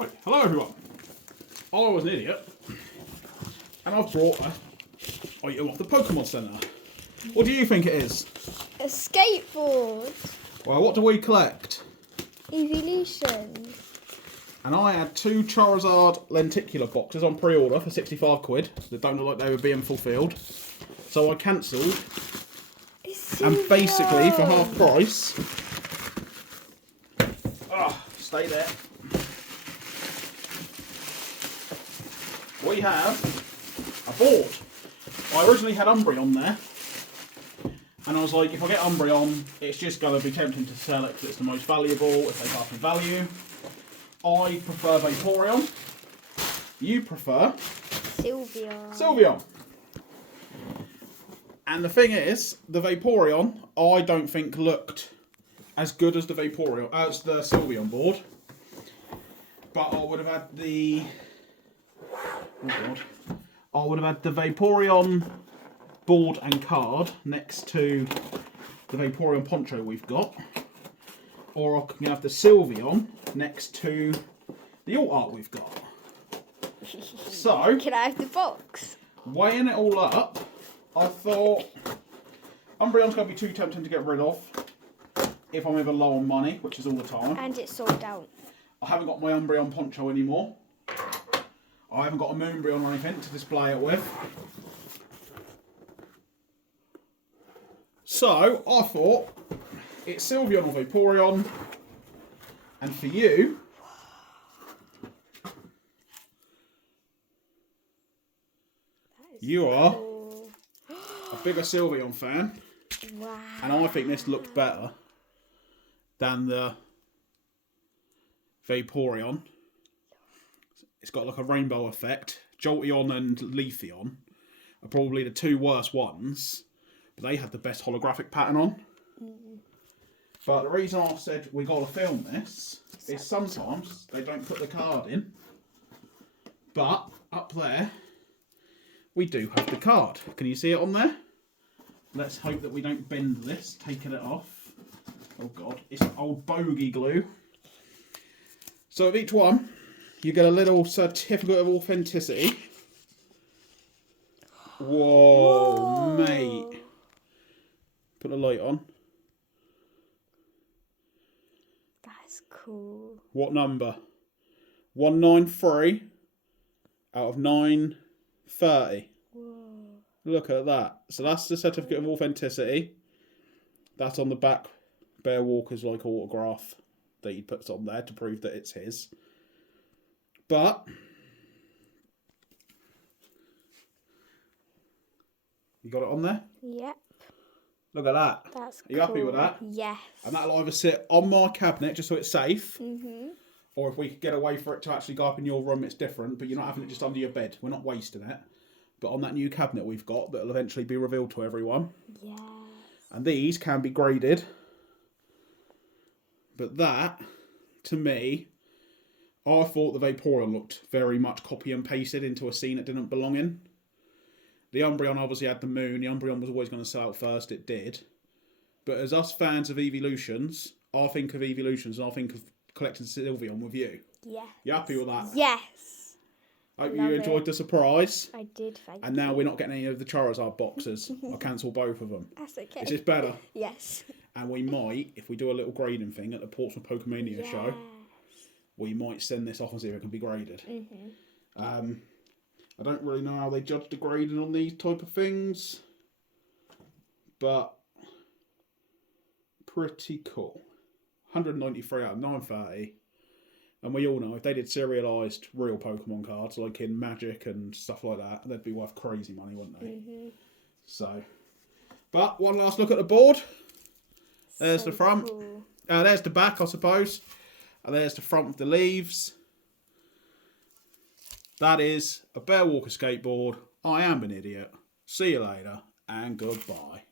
Right, hello everyone. I was an idiot, and I've brought a item off the Pokemon Centre. What do you think it is? A skateboard. Well, what do we collect? Eeveelutions. And I had 2 Charizard lenticular boxes on pre-order for 65 quid that don't look like they were being fulfilled. So I cancelled, and basically for half price, stay there, we have a board. I originally had Umbreon there, and I was like, if I get Umbreon, it's just going to be tempting to sell it because it's the most valuable if they pass me value. I prefer Vaporeon. You prefer Sylveon. And the thing is, the Vaporeon, I don't think looked as good as the Sylveon board. But I would have had the Vaporeon board and card next to the Vaporeon poncho we've got. Or I can have the Sylveon next to the alt art we've got. So, Can I have the box? weighing it all up, I thought Umbreon's going to be too tempting to get rid of if I'm ever low on money, which is all the time. And it's sold out. I haven't got my Umbreon poncho anymore. I haven't got a Moonbreon or anything to display it with. So, I thought it's Sylveon or Vaporeon. And for you, you are a bigger Sylveon fan. Wow. And I think this looked better than the Vaporeon. It's got like a rainbow effect. Jolteon and Leafeon are probably the 2 worst ones, but they had the best holographic pattern on. But the reason I said we got to film this is sometimes they don't put the card in, but up there we do have the card. Can you see it on there? Let's hope that we don't bend this, taking it off. Oh God, it's old bogey glue. So of each one, you get a little certificate of authenticity. Whoa, mate. Put the light on. That's cool. What number? 193 out of 930. Whoa. Look at that. So that's the certificate of authenticity. That's on the back. Bear Walker's like autograph that he puts on there to prove that it's his. But you got it on there? Yep. Look at that. That's Are you happy with that? Yes. And that'll either sit on my cabinet just so it's safe, Mhm. or if we could get away for it to actually go up in your room, it's different, but you're not having it just under your bed. We're not wasting it. But on that new cabinet we've got, that'll eventually be revealed to everyone. Yes. And these can be graded. But that, to me, I thought the Vaporeon looked very much copy and pasted into a scene it didn't belong in. The Umbreon obviously had the moon. The Umbreon was always going to sell out first. It did. But as us fans of eeveelutions, I think of eeveelutions and I think of collecting Sylveon with you. Yes. You happy with that? Yes. Hope Love you enjoyed the surprise. I did, thank And you. now we're not getting any of the Charizard boxes. I cancelled both of them. That's okay. Is this better? Yes. And we might, if we do a little grading thing at the Portsmouth Pokemania show, we might send this off and see if it can be graded. I don't really know how they judge the grading on these type of things, but pretty cool. 193 out of 930. And we all know if they did serialised real Pokemon cards, like in Magic and stuff like that, they'd be worth crazy money, wouldn't they? So, but one last look at the board. There's the front. Cool. There's the back, I suppose. And there's the front with the leaves. That is a Bear Walker skateboard. I am an idiot. See you later and goodbye.